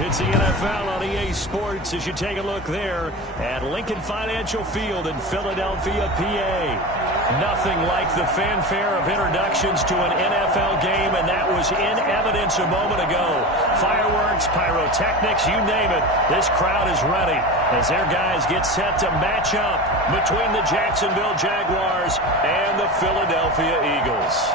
It's the NFL on EA Sports as you take a look there at Lincoln Financial Field in Philadelphia, PA. Nothing like the fanfare of introductions to an NFL game, and that was in evidence a moment ago. Fireworks, pyrotechnics, you name it. This crowd is ready as their guys get set to match up between the Jacksonville Jaguars and the Philadelphia Eagles.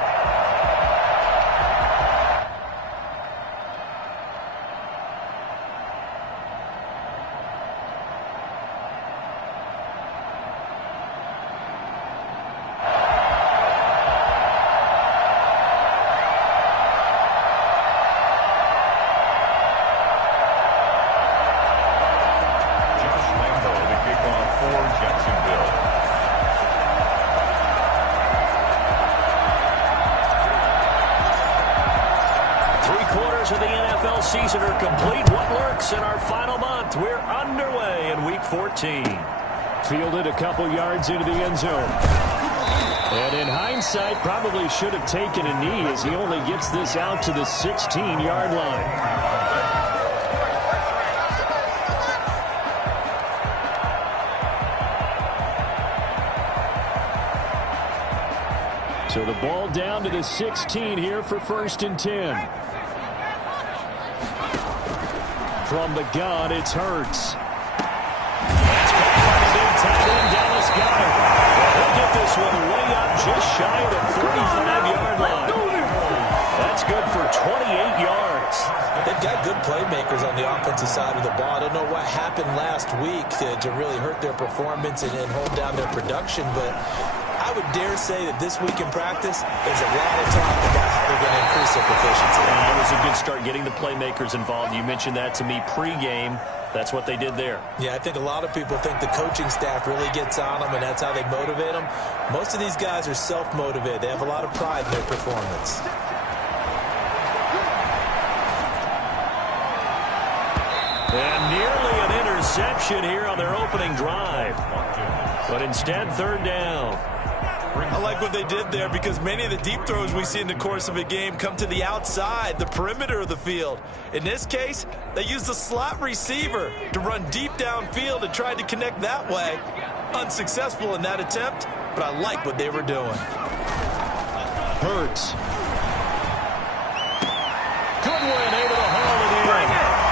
Of the NFL season are complete. What lurks in our final month? We're underway in Week 14. Fielded a couple yards into the end zone. And in hindsight, probably should have taken a knee as he only gets this out to the 16-yard line. So the ball down to the 16 here for 1st and 10. From the gun, it's Hurts. That's caught by the big tight end, Dallas Goedert. He'll get this one way up just shy of the 45-yard line. That's good for 28 yards. They've got good playmakers on the offensive side of the ball. I don't know what happened last week to really hurt their performance and hold down their production, but I would dare say that this week in practice, there's a lot of talk about how they're going to increase their proficiency. It was a good start getting the playmakers involved. You mentioned that to me pregame. That's what they did there. Yeah, I think a lot of people think the coaching staff really gets on them, and that's how they motivate them. Most of these guys are self-motivated. They have a lot of pride in their performance. And nearly an interception here on their opening drive. But instead, 3rd down. I like what they did there because many of the deep throws we see in the course of a game come to the outside, the perimeter of the field. In this case, they used the slot receiver to run deep downfield and tried to connect that way. Unsuccessful in that attempt, but I like what they were doing. Hurts. Goodwin able to haul it in.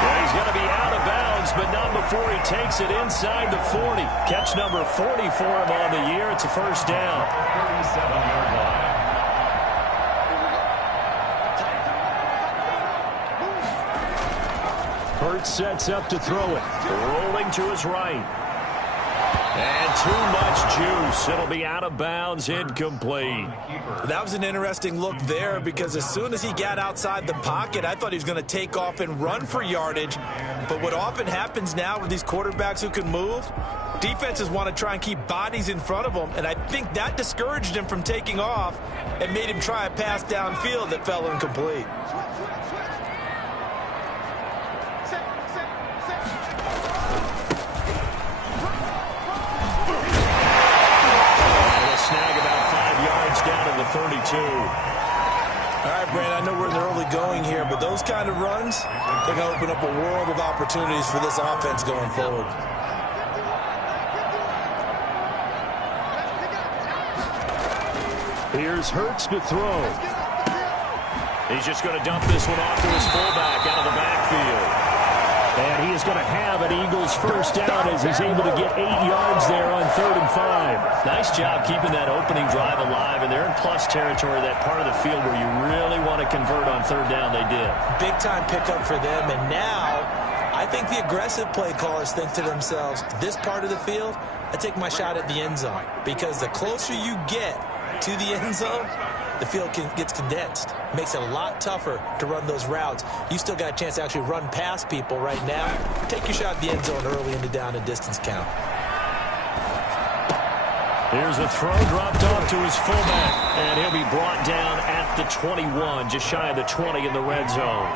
Yeah, he's going to be out of bounds, but not before he takes it inside the 40. Catch number 40 for him on the year. It's a 1st down. 37-yard line. Hurts sets up to throw it. Rolling to his right. And too much juice. It'll be out of bounds, incomplete. That was an interesting look there because as soon as he got outside the pocket, I thought he was going to take off and run for yardage. But what often happens now with these quarterbacks who can move, defenses want to try and keep bodies in front of them, and I think that discouraged him from taking off and made him try a pass downfield that fell incomplete. Down to the 32. All right, Brandon, I know we're in the early going here, but those kind of runs, they're going to open up a world of opportunities for this offense going forward. Here's Hurts to throw. He's just going to dump this one off to his fullback out of the backfield. And he is going to have an Eagles 1st down as he's able to get 8 yards there on 3rd and 5. Nice job keeping that opening drive alive, and they're in plus territory, that part of the field where you really want to convert on 3rd down. They did. Big-time pickup for them, and now I think the aggressive play callers think to themselves, this part of the field, I take my shot at the end zone, because the closer you get to the end zone, the field gets condensed. Makes it a lot tougher to run those routes. You still got a chance to actually run past people right now. Take your shot at the end zone early in the down and distance count. Here's a throw dropped off to his fullback, and he'll be brought down at the 21, just shy of the 20 in the red zone.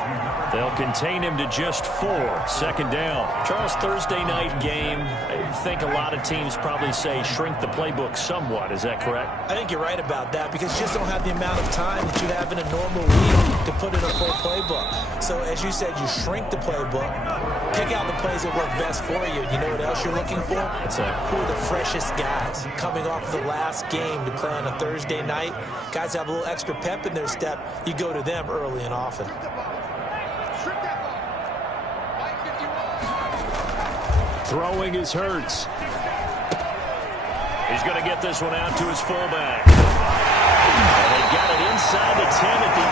They'll contain him to just 4, second down. Charles, Thursday night game, I think a lot of teams probably say shrink the playbook somewhat. Is that correct? I think you're right about that because you just don't have the amount of time that you have in a normal week to put in a full playbook. So as you said, you shrink the playbook, pick out the plays that work best for you. You know what else you're looking for? Who are the freshest guys coming off the last game to play on a Thursday night? Guys have a little extra pep in their step. You go to them early and often. Throwing is Hurts. He's going to get this one out to his fullback. And they got it inside the 10 at the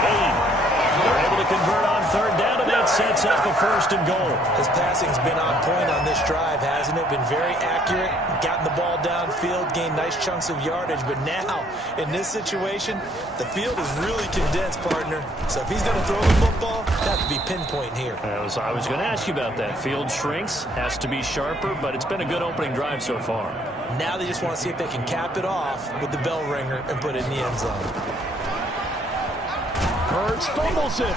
8. They're able to convert on third down, and that sets up a first and goal. His passing's been on point on this drive, hasn't it? Been very accurate, gotten the ball downfield, gained nice chunks of yardage. But now, in this situation, the field is really condensed, partner. So if he's going to throw the football, that would be pinpoint here. I was going to ask you about that. Field shrinks, has to be sharper, but it's been a good opening drive so far. Now they just want to see if they can cap it off with the bell ringer and put it in the end zone. Hurts fumbles it.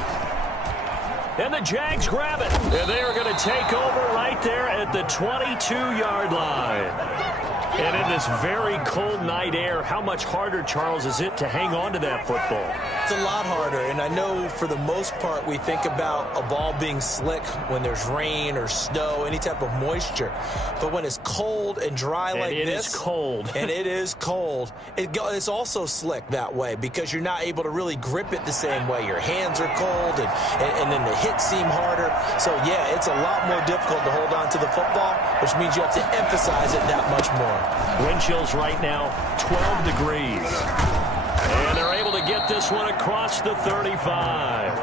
And the Jags grab it. And they are going to take over right there at the 22-yard line. And in this very cold night air, how much harder, Charles, is it to hang on to that football? It's a lot harder, and I know for the most part we think about a ball being slick when there's rain or snow, any type of moisture. But when it's cold and dry like this. And it is cold. And it is cold. It's also slick that way because you're not able to really grip it the same way. Your hands are cold, and then the hits seem harder. So, yeah, it's a lot more difficult to hold on to the football, which means you have to emphasize it that much more. Wind chills right now, 12 degrees. And they're able to get this one across the 35.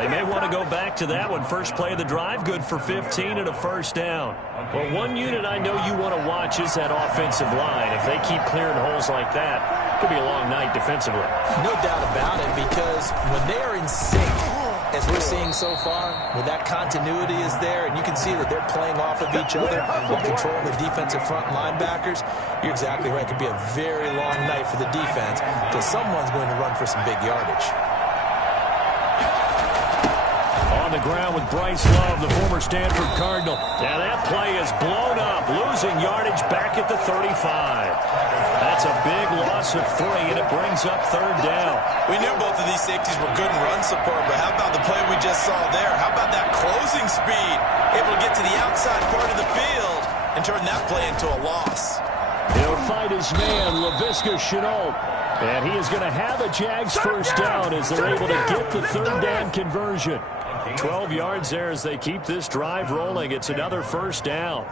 They may want to go back to that one. First play of the drive, good for 15 and a first down. Well, one unit I know you want to watch is that offensive line. If they keep clearing holes like that, it could be a long night defensively. No doubt about it, because when they are in sync, as we're seeing so far, when that continuity is there, and you can see that they're playing off of each other while controlling the defensive front linebackers, you're exactly right. It could be a very long night for the defense because someone's going to run for some big yardage. On the ground with Bryce Love, the former Stanford Cardinal. Now that play is blown up, losing yardage back at the 35. That's a big loss of 3, and it brings up third down. We knew both of these safeties were good in run support, but how about the play we just saw there? How about that closing speed? Able to get to the outside part of the field and turn that play into a loss. He'll fight his man, Laviska Shenault. And he is going to have a Jags first down as they're able to get the third down conversion. 12 yards there as they keep this drive rolling. It's another first down.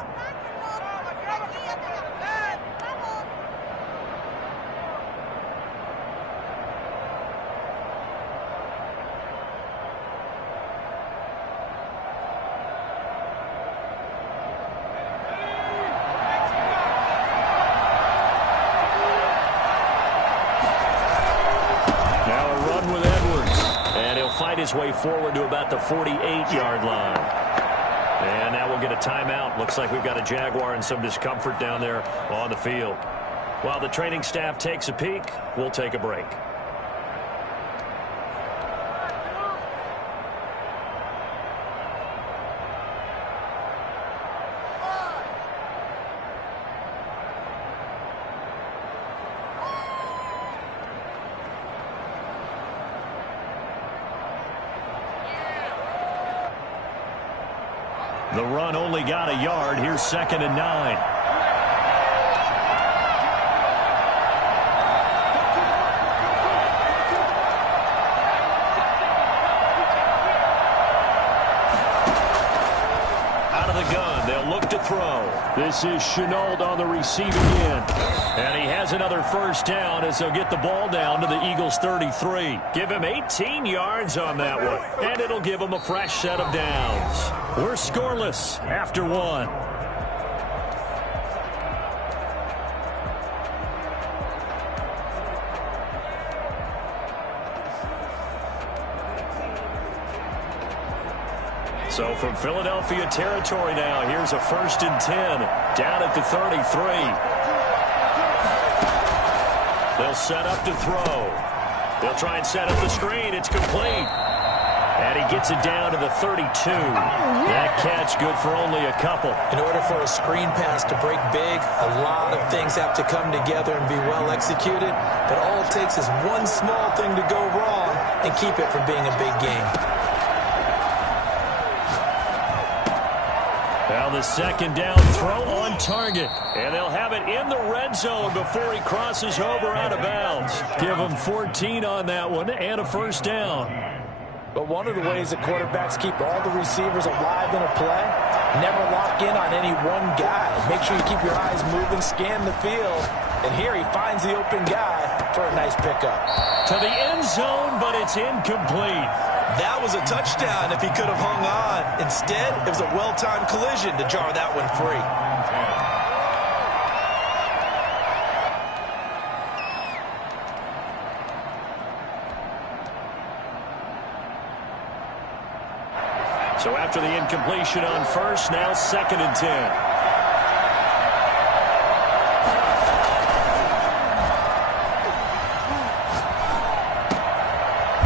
His way forward to about the 48-yard line. And now we'll get a timeout. Looks like we've got a Jaguar and some discomfort down there on the field. While the training staff takes a peek, we'll take a break. The run only got a yard. Here's 2nd and 9. Out of the gun. They'll look to throw. This is Shenault on the receiving end. And he has another first down as they'll get the ball down to the Eagles' 33. Give him 18 yards on that one. And it'll give him a fresh set of downs. We're scoreless after 1. So from Philadelphia territory now, here's a 1st and 10 down at the 33. He'll set up to throw. They'll try and set up the screen. It's complete. And he gets it down to the 32. That catch good for only a couple. In order for a screen pass to break big, a lot of things have to come together and be well executed. But all it takes is one small thing to go wrong and keep it from being a big game. Now the second down throw on target. And they'll have it in the red zone before he crosses over out of bounds. Give him 14 on that one and a first down. But one of the ways that quarterbacks keep all the receivers alive in a play, never lock in on any one guy. Make sure you keep your eyes moving, scan the field. And here he finds the open guy for a nice pickup. To the end zone, but it's incomplete. That was a touchdown if he could have hung on. Instead, it was a well-timed collision to jar that one free. So after the incompletion on first, now 2nd and 10.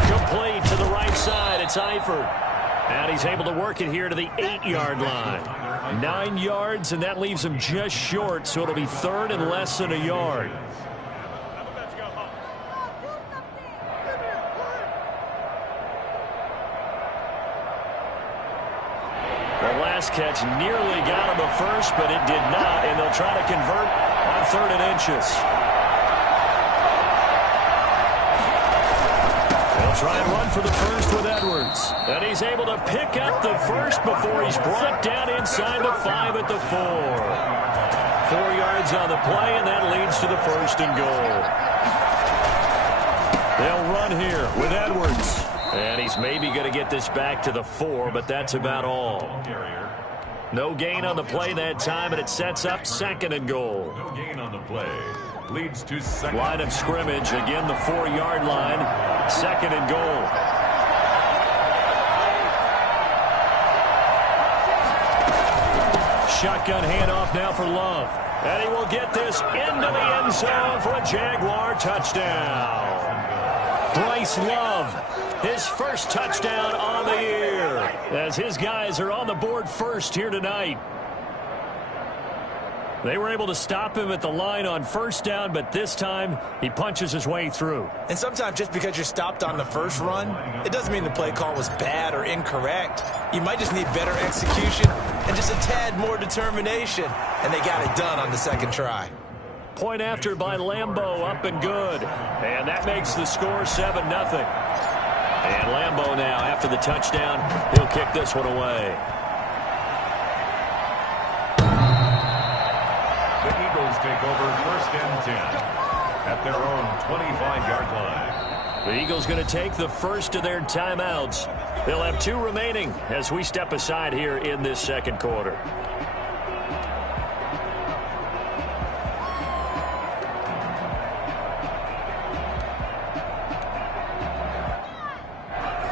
Complete to the right side. It's Eifert. And he's able to work it here to the 8-yard line. 9 yards, and that leaves him just short, so it'll be 3rd and less than a yard. Catch nearly got him a first, but it did not, and they'll try to convert on 3rd and inches. They'll try and run for the first with Edwards, and he's able to pick up the first before he's brought down inside the 5 at the 4. 4 yards on the play, and that leads to the 1st and goal. They'll run here with Edwards, and he's maybe going to get this back to the 4, but that's about all. No gain on the play that time, and it sets up 2nd and goal. No gain on the play. Leads to 2nd. Line of scrimmage, again the 4-yard line. 2nd and goal. Shotgun handoff now for Love. And he will get this into the end zone for a Jaguar touchdown. Bryce Love, his first touchdown on the year, as his guys are on the board first here tonight. They were able to stop him at the line on first down, but this time he punches his way through. And sometimes just because you're stopped on the first run, it doesn't mean the play call was bad or incorrect. You might just need better execution and just a tad more determination, and they got it done on the 2nd try. Point after by Lambeau, up and good. And that makes the score 7-0. And Lambeau now, after the touchdown, he'll kick this one away. The Eagles take over 1st and 10 at their own 25-yard line. The Eagles going to take the first of their timeouts. They'll have 2 remaining as we step aside here in this 2nd quarter.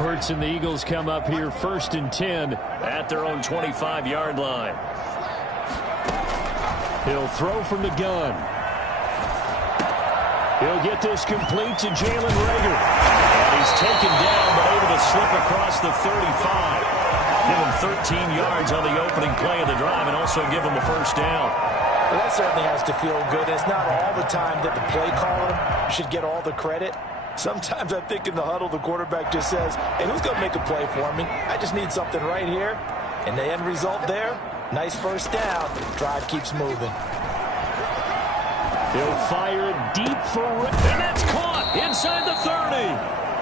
Hurts and the Eagles come up here 1st and 10 at their own 25-yard line. He'll throw from the gun. He'll get this complete to Jalen Reagor. And he's taken down but able to slip across the 35. Give him 13 yards on the opening play of the drive and also give him a first down. Well, that certainly has to feel good. It's not all the time that the play caller should get all the credit. Sometimes I think in the huddle, the quarterback just says, hey, who's going to make a play for me? I just need something right here. And the end result there, nice first down. Drive keeps moving. He'll fire deep for Rick. And that's caught inside the 30.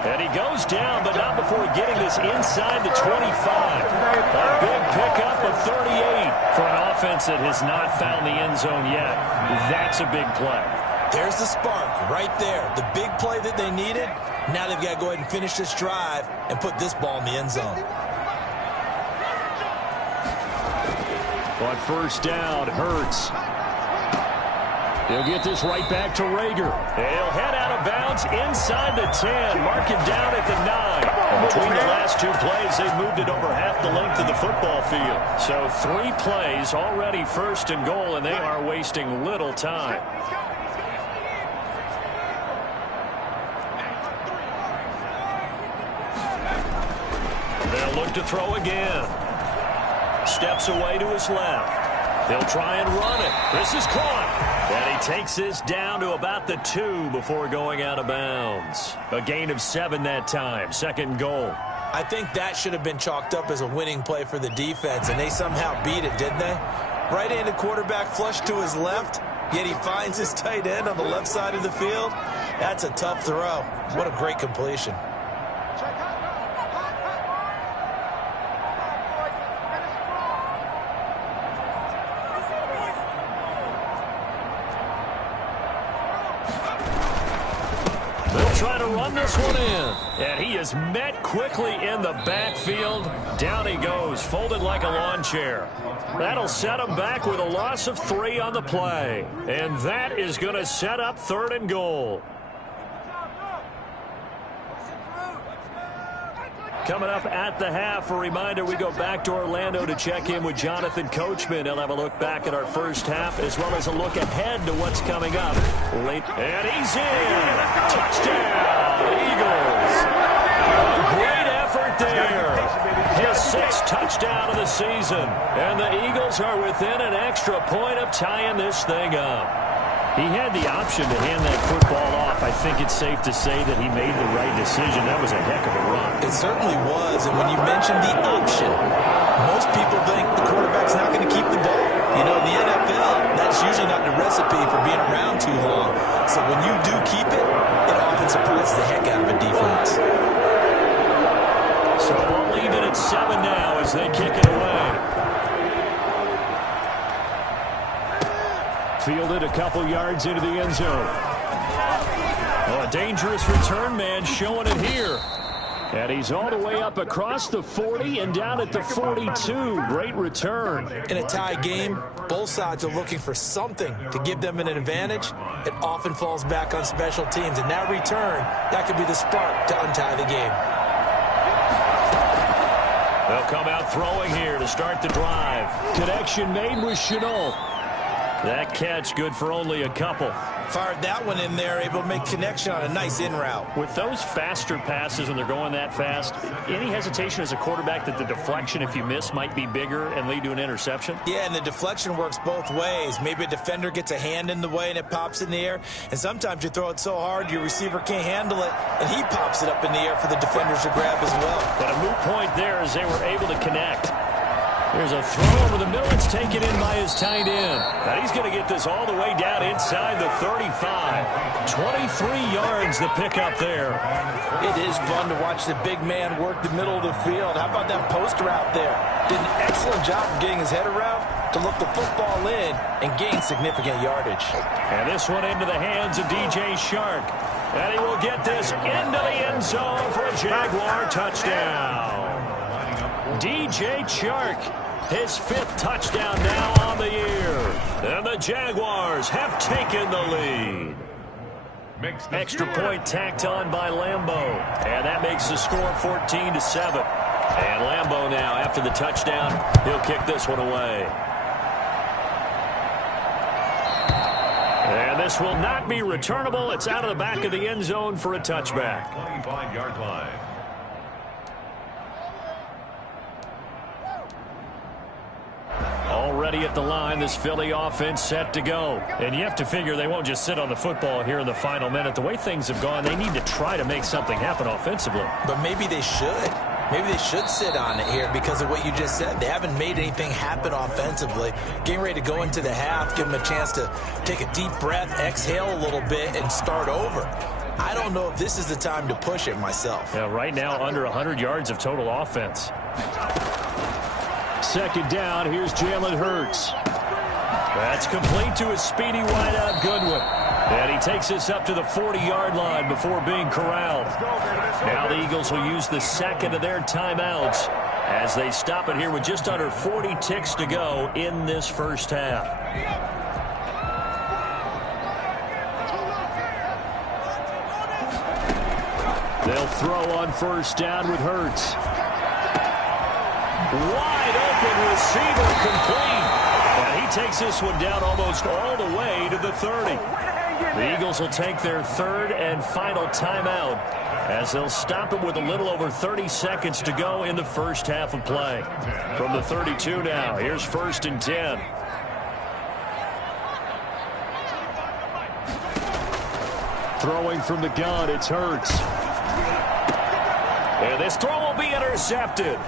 And he goes down, but not before getting this inside the 25. A big pickup of 38 for an offense that has not found the end zone yet. That's a big play. There's the spark right there. The big play that they needed. Now they've got to go ahead and finish this drive and put this ball in the end zone. On first down, Hurts. He'll get this right back to Reagor. He'll head out of bounds inside the 10. Mark him down at the 9. And between the last 2 plays, they've moved it over half the length of the football field. So 3 plays already 1st and goal, and they are wasting little time. He'll look to throw again. Steps away to his left. He'll try and run it. This is caught. And he takes this down to about the 2 before going out of bounds. A gain of 7 that time. 2nd goal. I think that should have been chalked up as a winning play for the defense, and they somehow beat it, didn't they? Right-handed quarterback flushed to his left, yet he finds his tight end on the left side of the field. That's a tough throw. What a great completion. Try to run this one in. And he is met quickly in the backfield. Down he goes, folded like a lawn chair. That'll set him back with a loss of 3 on the play. And that is going to set up 3rd and goal. Coming up at the half, a reminder, we go back to Orlando to check in with Jonathan Coachman. He'll have a look back at our first half as well as a look ahead to what's coming up late. And he's in. Touchdown, Eagles. A great effort there. His 6th touchdown of the season. And the Eagles are within an extra point of tying this thing up. He had the option to hand that football off. I think it's safe to say that he made the right decision. That was a heck of a run. It certainly was. And when you mentioned the option, most people think the quarterback's not going to keep the ball. You know, in the NFL, that's usually not the recipe for being around too long. So when you do keep it, it often surprises the heck out of a defense. So we'll leave it at 7 now as they kick it away. Fielded a couple yards into the end zone. Oh, a dangerous return man showing it here. And he's all the way up across the 40 and down at the 42. Great return. In a tie game, both sides are looking for something to give them an advantage. It often falls back on special teams. And that return, that could be the spark to untie the game. They'll come out throwing here to start the drive. Connection made with Chenault. That catch good for only a couple. Fired that one in there, able to make connection on a nice in route. With those faster passes when they're going that fast, any hesitation as a quarterback that the deflection, if you miss, might be bigger and lead to an interception? Yeah, and the deflection works both ways. Maybe a defender gets a hand in the way and it pops in the air. And sometimes you throw it so hard your receiver can't handle it, and he pops it up in the air for the defenders to grab as well. But a moot point there as they were able to connect. There's a throw over the middle. It's taken in by his tight end. And he's going to get this all the way down inside the 35. 23 yards the pickup there. It is fun to watch the big man work the middle of the field. How about that post route there? Did an excellent job of getting his head around to look the football in and gain significant yardage. And this one into the hands of DJ Shark. And he will get this into the end zone for a Jaguar touchdown. DJ Chark, his 5th touchdown now on the year. And the Jaguars have taken the lead. Extra point tacked on by Lambeau. And that makes the score 14-7. And Lambeau now, after the touchdown, he'll kick this one away. And this will not be returnable. It's out of the back of the end zone for a touchback. 25-yard line. Already at the line, this Philly offense set to go. And you have to figure they won't just sit on the football here in the final minute. The way things have gone, they need to try to make something happen offensively. But maybe they should. Maybe they should sit on it here because of what you just said. They haven't made anything happen offensively. Getting ready to go into the half, give them a chance to take a deep breath, exhale a little bit, and start over. I don't know if this is the time to push it myself. Yeah, right now, under 100 yards of total offense. 2nd down, here's Jalen Hurts. That's complete to his speedy wideout Goodwin. And he takes this up to the 40-yard line before being corralled. Now the Eagles will use the 2nd of their timeouts as they stop it here with just under 40 ticks to go in this first half. They'll throw on 1st down with Hurts. Wide open receiver complete. And he takes this one down almost all the way to the 30. The Eagles will take their third and final timeout as they'll stop it with a little over 30 seconds to go in the first half of play. From the 32 now, here's 1st and 10. Throwing from the gun, it's Hurts. And this throw will be intercepted.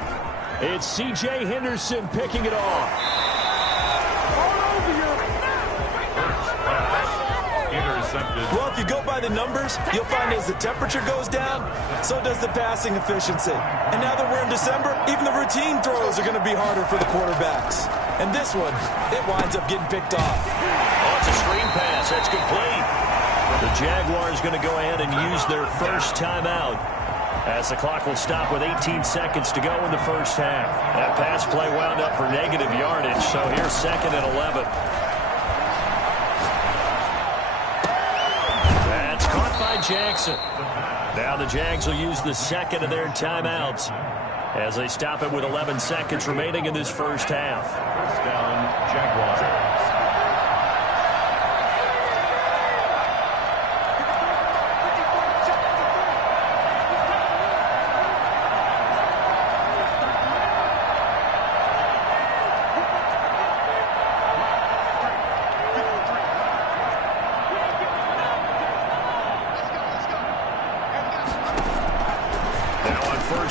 It's C.J. Henderson picking it off. Intercepted. Well, if you go by the numbers, you'll find as the temperature goes down, so does the passing efficiency. And now that we're in December, even the routine throws are going to be harder for the quarterbacks. And this one, it winds up getting picked off. Oh, it's a screen pass. That's complete. The Jaguars going to go ahead and use their first timeout as the clock will stop with 18 seconds to go in the first half. That pass play wound up for negative yardage, so here's 2nd and 11. That's caught by Jackson. Now the Jags will use the second of their timeouts as they stop it with 11 seconds remaining in this first half. First down, Jaguars.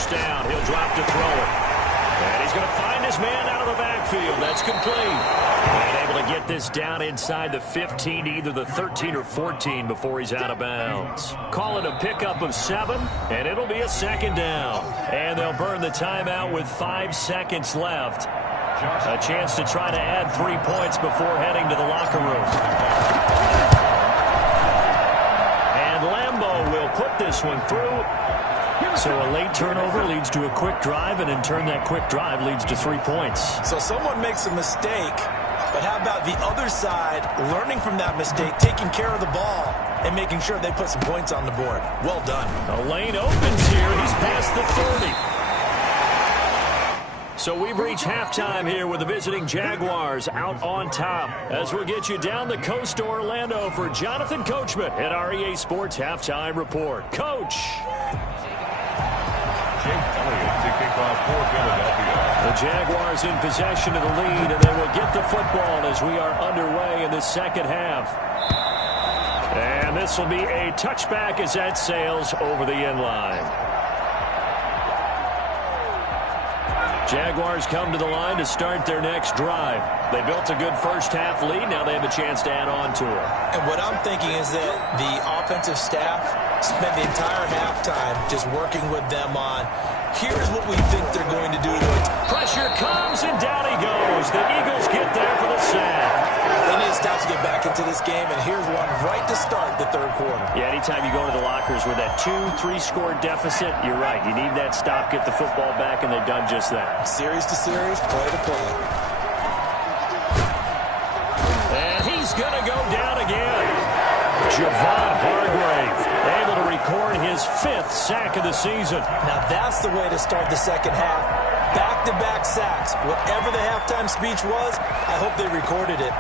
Down. He'll drop to throw it. And he's going to find his man out of the backfield. That's complete. And able to get this down inside the 15, either the 13 or 14 before he's out of bounds. Call it a pickup of 7, and it'll be a 2nd down. And they'll burn the timeout with 5 seconds left. A chance to try to add 3 points before heading to the locker room. And Lambeau will put this one through. So a late turnover leads to a quick drive, and in turn that quick drive leads to 3 points. So someone makes a mistake, but how about the other side learning from that mistake, taking care of the ball, and making sure they put some points on the board? Well done. The lane opens here. He's past the 30. So we've reached halftime here with the visiting Jaguars out on top. As we'll get you down the coast to Orlando for Jonathan Coachman at REA Sports Halftime Report. Coach. To kick off for Philadelphia. The Jaguars in possession of the lead, and they will get the football as we are underway in the second half. And this will be a touchback as that sails over the end line. Jaguars come to the line to start their next drive. They built a good first half lead. Now they have a chance to add on to it. And what I'm thinking is that the offensive staff spent the entire halftime just working with them on, here's what we think they're going to do to it. Pressure comes, and down he goes. The Eagles get there for the sack. They need to stop to get back into this game, and here's one right to start the third quarter. Yeah, anytime you go to the lockers with that 2-3 score deficit, you're right. You need that stop, get the football back, and they've done just that. Series to series, play to play. And he's going to go down again. Javon Hargrave able to record his 5th sack of the season. Now that's the way to start the second half. Back-to-back sacks. Whatever the halftime speech was, I hope they recorded it.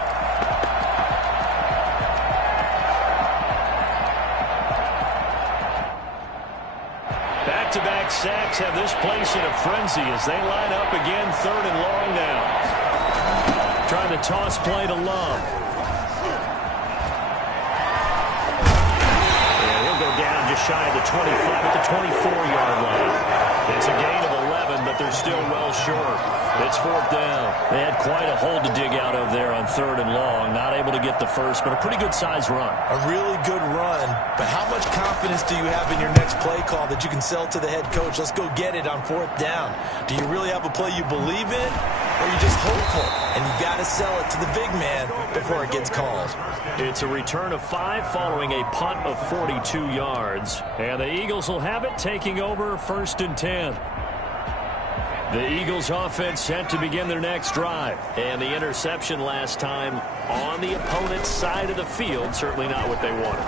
Back-to-back sacks have this place in a frenzy as they line up again, 3rd and long now. Trying to toss play to Love. Down just shy of the 25 at the 24-yard line. It's a gain of 11, but they're still well short. It's 4th down. They had quite a hole to dig out of there on 3rd and long. Not able to get the first, but a pretty good-sized run. A really good run, but how much confidence do you have in your next play call that you can sell to the head coach? Let's go get it on 4th down. Do you really have a play you believe in, or are you just hopeful? And you got to sell it to the big man before it gets called. It's a return of 5 following a punt of 42 yards. And the Eagles will have it, taking over 1st and 10. The Eagles offense set to begin their next drive. And the interception last time on the opponent's side of the field, certainly not what they wanted.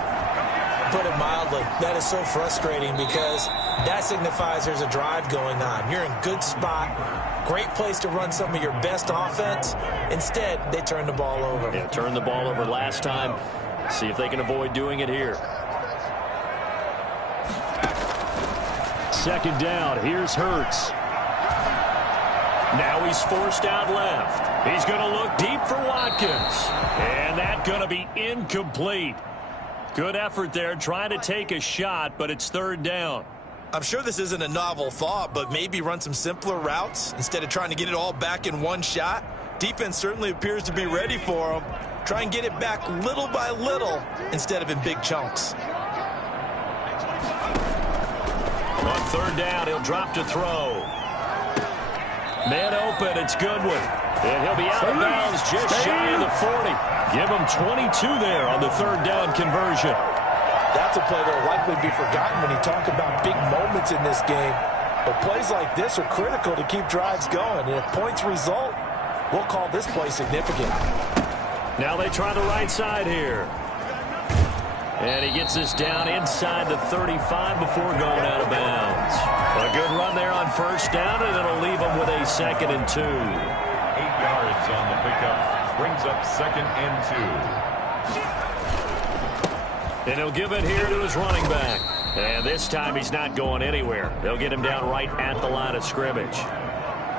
Put it mildly, that is so frustrating because that signifies there's a drive going on. You're in good spot, great place to run some of your best offense. Instead, they turn the ball over. Yeah, turned the ball over last time. See if they can avoid doing it here. Second down. Here's Hurts. Now he's forced out left. He's going to look deep for Watkins. And that's going to be incomplete. Good effort there trying to take a shot, but it's third down. I'm sure this isn't a novel thought, but maybe run some simpler routes instead of trying to get it all back in one shot. Defense certainly appears to be ready for him. Try and get it back little by little instead of in big chunks. On third down, he'll drop to throw. Man open, it's Goodwin. And he'll be out of bounds just shy of the 40. Give him 22 there on the third down conversion. That's a play that will likely be forgotten when you talk about big moments in this game. But plays like this are critical to keep drives going. And if points result, we'll call this play significant. Now they try the right side here. And he gets this down inside the 35 before going out of bounds. A good run there on first down, and it'll leave him with a 2nd and 2. 8 yards on the pickup. Brings up 2nd and 2. And he'll give it here to his running back. And this time he's not going anywhere. They'll get him down right at the line of scrimmage.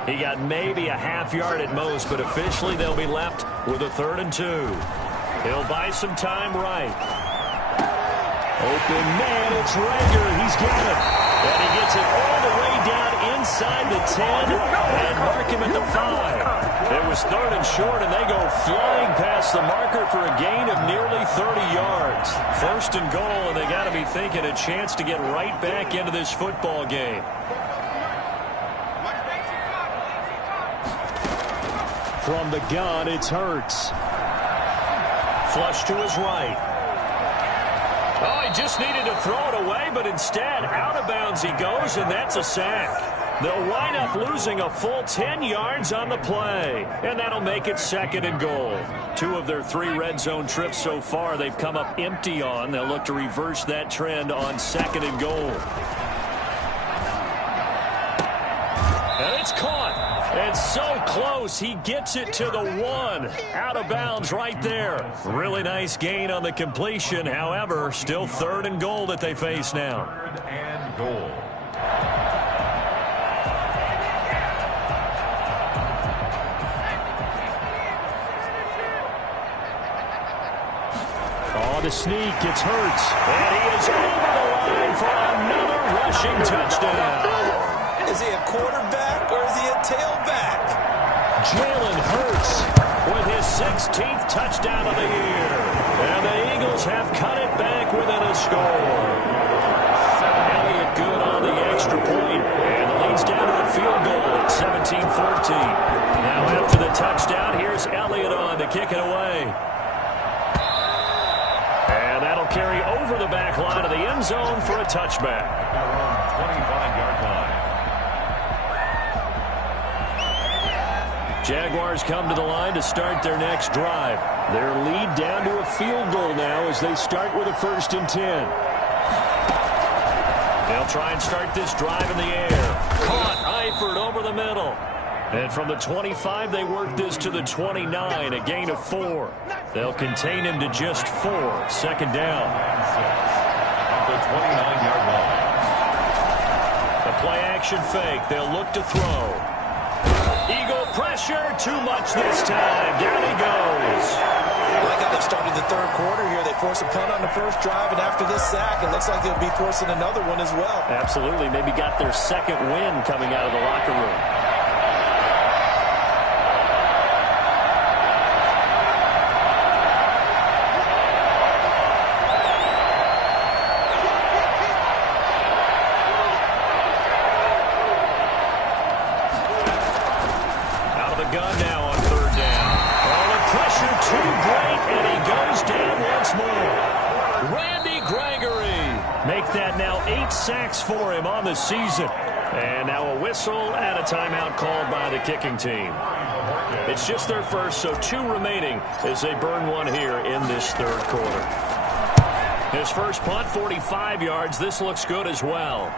He got maybe a half yard at most, but officially they'll be left with a 3rd and 2. He'll buy some time right. Open man, it's Rager. He's got it. And he gets it all the way down inside the 10 and mark him at the 5. It was 3rd and short, and they go flying past the marker for a gain of nearly 30 yards. 1st and goal, and they got to be thinking a chance to get right back into this football game. From the gun, it's Hurts. Flush to his right. Oh, he just needed to throw it away, but instead, out of bounds he goes, and that's a sack. They'll wind up losing a full 10 yards on the play, and that'll make it 2nd and goal. 2 of their 3 red zone trips so far they've come up empty on. They'll look to reverse that trend on 2nd and goal. And it's caught. And so close, he gets it to the 1. Out of bounds right there. Really nice gain on the completion. However, still 3rd and goal that they face now. 3rd and goal. Oh, the sneak, it's Hurts. And he is over the line for another rushing touchdown. Is he a quarterback or is he a tailback? Jalen Hurts with his 16th touchdown of the year. And the Eagles have cut it back within a score. Elliott good on the extra point. And the lead's down to a field goal at 17-14. Now after the touchdown, here's Elliott on to kick it away. And that'll carry over the back line of the end zone for a touchback. Around 25-yard line. Jaguars come to the line to start their next drive. Their lead down to a field goal now as they start with a 1st and 10. They'll try and start this drive in the air. Caught Eifert over the middle. And from the 25, they work this to the 29, a gain of 4. They'll contain him to just 4. 2nd down. At the 29-yard line. A play-action fake. They'll look to throw. Eagle pressure, too much this time. Down he goes. I like how they started the 3rd quarter here. They force a punt on the first drive, and after this sack, it looks like they'll be forcing another one as well. Absolutely. Maybe got their 2nd win coming out of the locker room. Gun now on 3rd down. Oh, the pressure too great, and he goes down once more. Randy Gregory. Make that now 8 sacks for him on the season. And now a whistle and a timeout called by the kicking team. It's just their first, so 2 remaining as they burn one here in this 3rd quarter. His first punt, 45 yards. This looks good as well.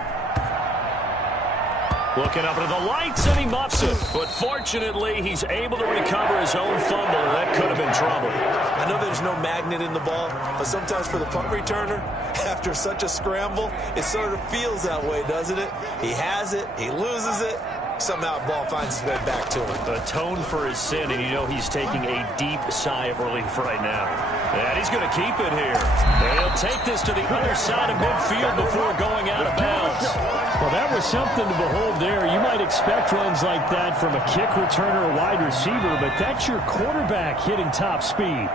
Looking up into the lights, and he muffs it. But fortunately, he's able to recover his own fumble, or that could have been trouble. I know there's no magnet in the ball, but sometimes for the punt returner, after such a scramble, it sort of feels that way, doesn't it? He has it, he loses it, somehow the ball finds its way back to him. Atone for his sin, and you know he's taking a deep sigh of relief right now. And he's going to keep it here. And he'll take this to the other side of midfield before going out of bounds. Well, that was something to behold there. You might expect runs like that from a kick returner or wide receiver, but that's your quarterback hitting top speed.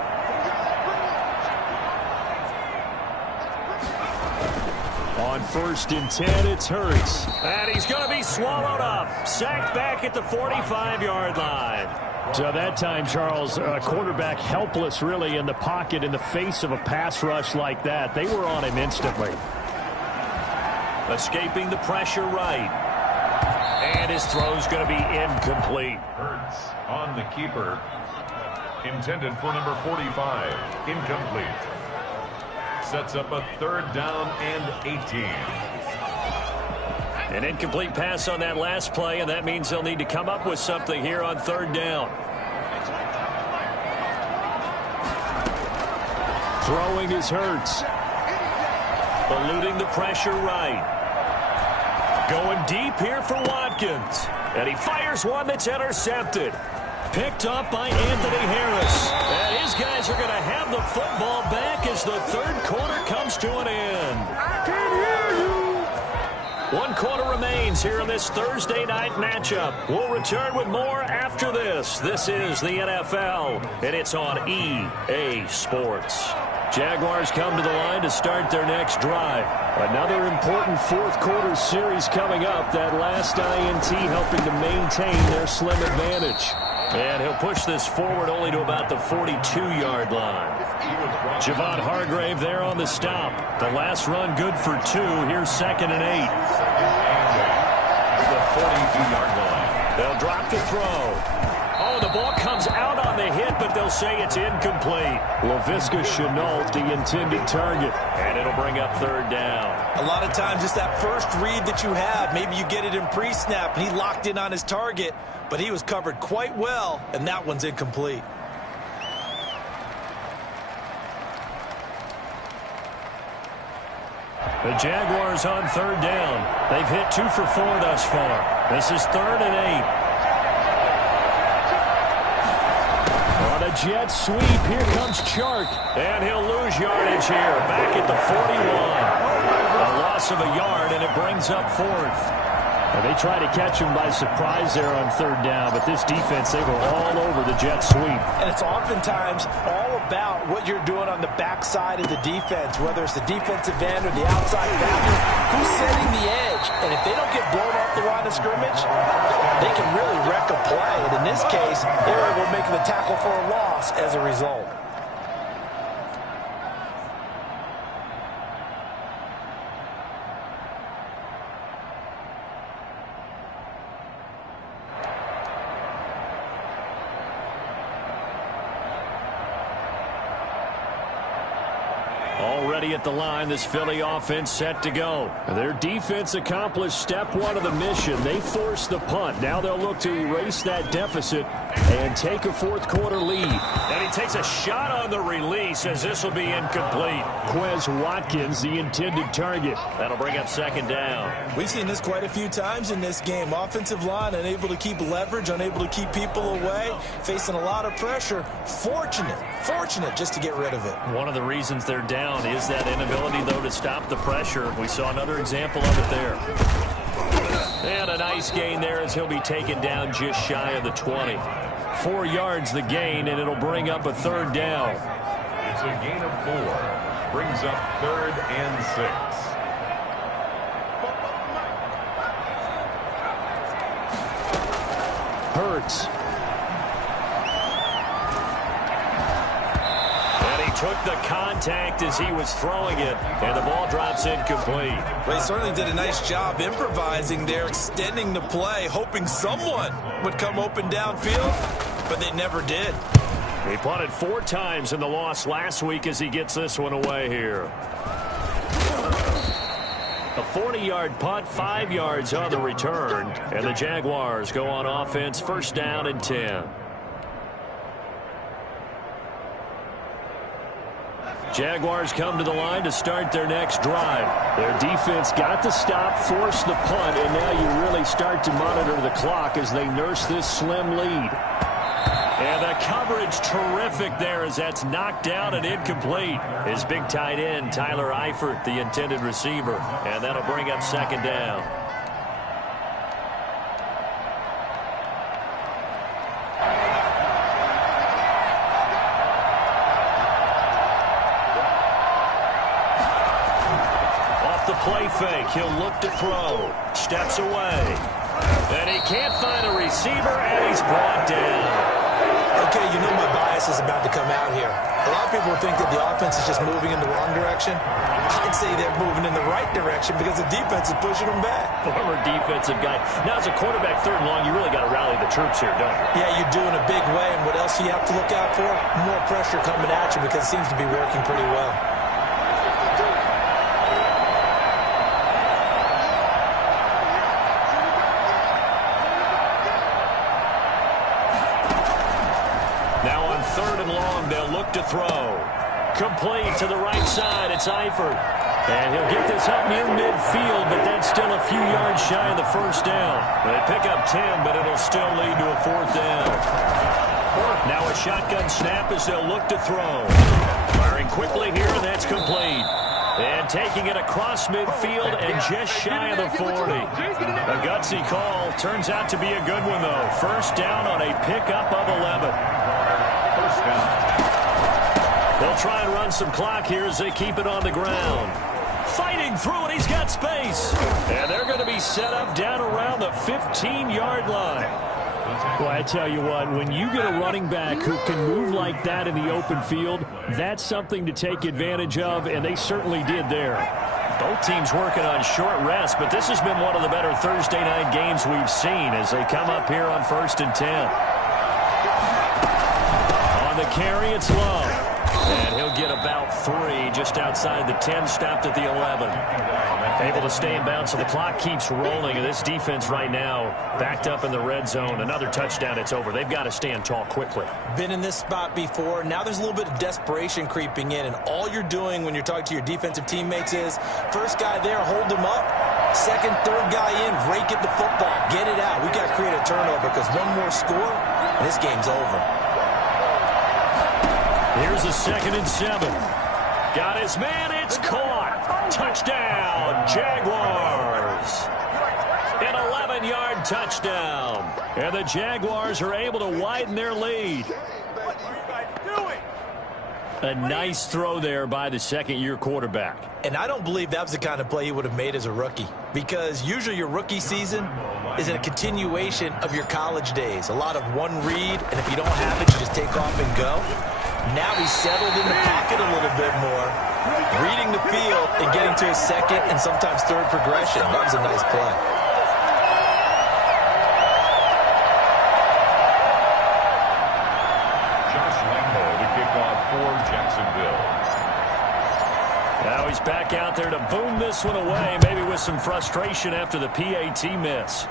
On 1st and 10, it's Hurts. And he's going to be swallowed up. Sacked back at the 45-yard line. So that time, Charles, quarterback helpless really in the pocket in the face of a pass rush like that. They were on him instantly. Escaping the pressure right. And his throw's going to be incomplete. Hurts on the keeper. Intended for number 45. Incomplete. Sets up a 3rd down and 18. An incomplete pass on that last play, and that means they'll need to come up with something here on 3rd down. Throwing is Hurts. Eluding the pressure right. Going deep here for Watkins. And he fires one that's intercepted. Picked up by Anthony Harris. And his guys are going to have the football back as the 3rd quarter comes to an end. I can hear you. 1 quarter remains here in this Thursday night matchup. We'll return with more after this. This is the NFL, and it's on EA Sports. Jaguars come to the line to start their next drive. Another important 4th quarter series coming up. That last INT helping to maintain their slim advantage. And he'll push this forward only to about the 42-yard line. Javon Hargrave there on the stop. The last run good for 2. Here's 2nd and 8. The 42-yard line. They'll drop the throw. Oh, the ball comes out on the hit, but they'll say it's incomplete. Laviska Shenault, the intended target. And it'll bring up 3rd down. A lot of times it's that first read that you have. Maybe you get it in pre-snap, and he locked in on his target, but he was covered quite well, and that one's incomplete. The Jaguars on 3rd down. They've hit 2 for 4 thus far. This is 3rd and 8. On a jet sweep, here comes Chark. And he'll lose yardage here. Back at the 41. A loss of a yard, and it brings up 4th. They try to catch him by surprise there on 3rd down, but this defense, they were all over the jet sweep. And it's oftentimes all about what you're doing on the backside of the defense, whether it's the defensive end or the outside backer, who's setting the edge. And if they don't get blown off the line of scrimmage, they can really wreck a play. And in this case, they were able to make the tackle for a loss as a result. Already at the line, this Philly offense set to go. Their defense accomplished step 1 of the mission. They forced the punt. Now they'll look to erase that deficit and take a 4th quarter lead. And he takes a shot on the release as this will be incomplete. Quez Watkins, the intended target. That'll bring up 2nd down. We've seen this quite a few times in this game. Offensive line unable to keep leverage, unable to keep people away, facing a lot of pressure. Fortunate just to get rid of it. One of the reasons they're down is that inability, though, to stop the pressure. We saw another example of it there. And a nice gain there as he'll be taken down just shy of the 20. 4 yards the gain, and it'll bring up a 3rd down. It's a gain of 4. Brings up 3rd and 6. Hurts. Took the contact as he was throwing it, and the ball drops incomplete. They certainly did a nice job improvising there, extending the play, hoping someone would come open downfield, but they never did. He punted 4 times in the loss last week as he gets this one away here. A 40-yard punt, 5 yards on the return. And the Jaguars go on offense, first down and 10. Jaguars come to the line to start their next drive. Their defense got the stop, forced the punt, and now you really start to monitor the clock as they nurse this slim lead. And the coverage terrific there as that's knocked down and incomplete. His big tight end, Tyler Eifert, the intended receiver. And that'll bring up second down. Off the play fake, he'll look to throw. Steps away. And he can't find a receiver, and he's brought down. Okay, you know my bias is about to come out here. A lot of people think that the offense is just moving in the wrong direction. I'd say they're moving in the right direction because the defense is pushing them back. Former defensive guy. Now, as a quarterback, third and long, you really got to rally the troops here, don't you? Yeah, you do in a big way. And what else do you have to look out for? More pressure coming at you because it seems to be working pretty well. To throw. Complete to the right side. It's Eifert. And he'll get this up near midfield, but that's still a few yards shy of the first down. They pick up 10, but it'll still lead to a fourth down. Now a shotgun snap as they'll look to throw. Firing quickly here, and that's complete. And taking it across midfield and just shy of the 40. A gutsy call. Turns out to be a good one, though. First down on a pickup of 11. First down. They'll try and run some clock here as they keep it on the ground. Fighting through it, he's got space. And they're going to be set up down around the 15-yard line. Well, I tell you what, when you get a running back who can move like that in the open field, that's something to take advantage of, and they certainly did there. Both teams working on short rest, but this has been one of the better Thursday night games we've seen as they come up here on 1st and 10. On the carry, it's Love. And he'll get about 3 just outside the 10, stopped at the 11. Able to stay in bounds, so the clock keeps rolling. And this defense right now backed up in the red zone. Another touchdown, it's over. They've got to stand tall quickly. Been in this spot before. Now there's a little bit of desperation creeping in. And all you're doing when you're talking to your defensive teammates is, first guy there, hold him up. Second, third guy in, rake it the football. Get it out. We got to create a turnover because one more score, and this game's over. Here's a 2nd and 7. Got his man. It's caught. Touchdown, Jaguars. An 11-yard touchdown. And the Jaguars are able to widen their lead. A nice throw there by the second-year quarterback. And I don't believe that was the kind of play he would have made as a rookie, because usually your rookie season is a continuation of your college days. A lot of one read, and if you don't have it, you just take off and go. Now he's settled in the pocket a little bit more, reading the field and getting to his second and sometimes third progression. That was a nice play. Josh Lambo to kick off for Jacksonville. Now he's back out there to boom this one away, maybe with some frustration after the PAT miss.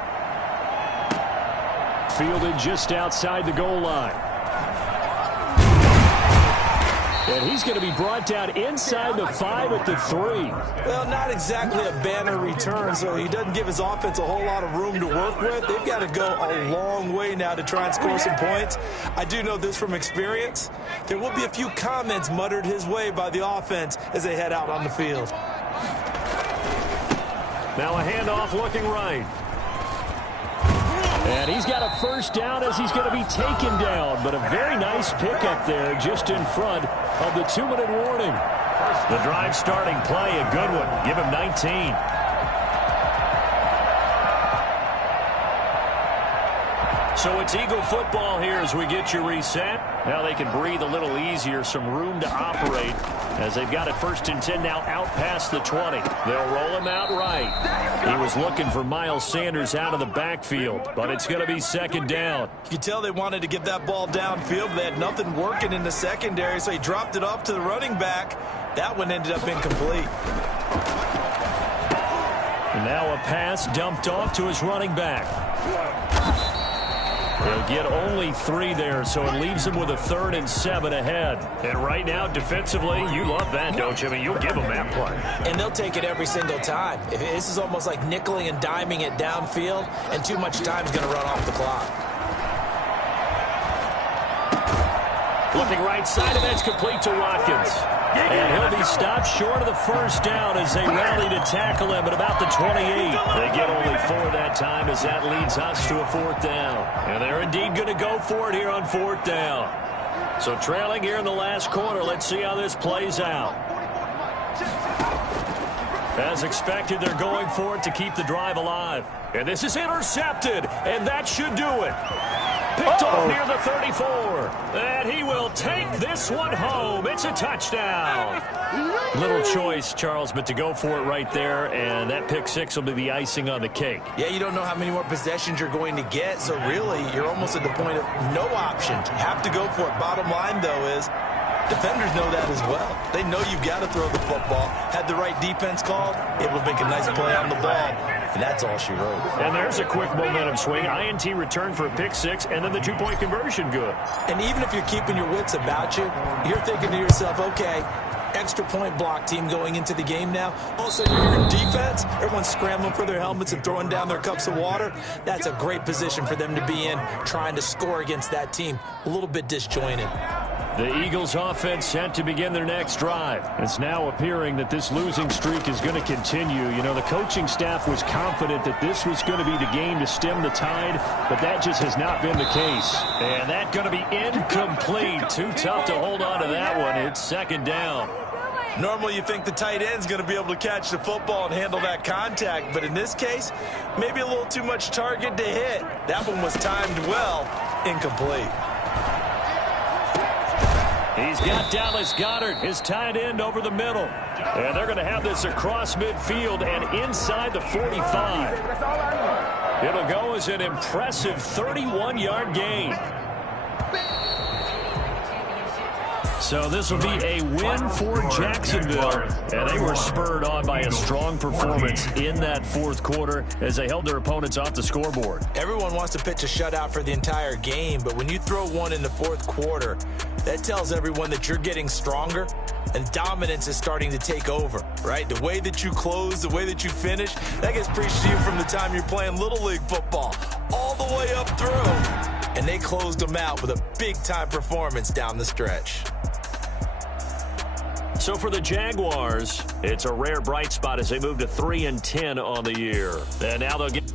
Fielded just outside the goal line. And he's going to be brought down inside the 5 at the 3. Well, not exactly a banner return, so he doesn't give his offense a whole lot of room to work with. They've got to go a long way now to try and score some points. I do know this from experience. There will be a few comments muttered his way by the offense as they head out on the field. Now a handoff looking right. And he's got a first down as he's going to be taken down. But a very nice pickup there just in front of the 2-minute warning. The drive starting play, a good one. Give him 19. So it's Eagle football here as we get you reset. Now they can breathe a little easier, some room to operate as they've got it 1st and 10 now out past the 20. They'll roll him out right. He was looking for Miles Sanders out of the backfield, but it's going to be 2nd down. You can tell they wanted to get that ball downfield, but they had nothing working in the secondary, so he dropped it off to the running back. That one ended up incomplete. And now a pass dumped off to his running back. He'll get only 3 there, so it leaves him with a 3rd and 7 ahead. And right now, defensively, you love that, don't you? I mean, you'll give them that play. And they'll take it every single time. This is almost like nickeling and diming it downfield, and too much time is going to run off the clock. Looking right side, and that's complete to Watkins. And he'll be stopped short of the first down as they rally to tackle him at about the 28. They get only 4 that time as that leads us to a 4th down. And they're indeed going to go for it here on 4th down. So trailing here in the last quarter, let's see how this plays out. As expected, they're going for it to keep the drive alive. And this is intercepted, and that should do it. Picked off near the 34. And he will take this one home. It's a touchdown. Little choice, Charles, but to go for it right there, and that pick 6 will be the icing on the cake. Yeah, you don't know how many more possessions you're going to get, so really you're almost at the point of no options. Have to go for it. Bottom line, though, is defenders know that as well. They know you've got to throw the football. Had the right defense called, it would make a nice play on the ball. And that's all she wrote. And there's a quick momentum swing. INT return for a pick 6, and then the 2-point conversion good. And even if you're keeping your wits about you, you're thinking to yourself, okay, extra point block team going into the game now. Also, you're in defense. Everyone's scrambling for their helmets and throwing down their cups of water. That's a great position for them to be in, trying to score against that team. A little bit disjointed. The Eagles offense set to begin their next drive. It's now appearing that this losing streak is going to continue. You know, the coaching staff was confident that this was going to be the game to stem the tide, but that just has not been the case. And that's going to be incomplete. Too tough to hold on to that one. It's 2nd down. Normally you think the tight end's going to be able to catch the football and handle that contact, but in this case, maybe a little too much target to hit. That one was timed well, incomplete. He's got Dallas Goedert, his tight end, over the middle. And they're going to have this across midfield and inside the 45. It'll go as an impressive 31-yard gain. So this will be a win for Jacksonville, and they were spurred on by a strong performance in that 4th quarter as they held their opponents off the scoreboard. Everyone wants to pitch a shutout for the entire game, but when you throw one in the 4th quarter, that tells everyone that you're getting stronger and dominance is starting to take over, right? The way that you close, the way that you finish, that gets preached to you from the time you're playing Little League football all the way up through. And they closed them out with a big-time performance down the stretch. So for the Jaguars, it's a rare bright spot as they move to 3-10 on the year. And now they'll get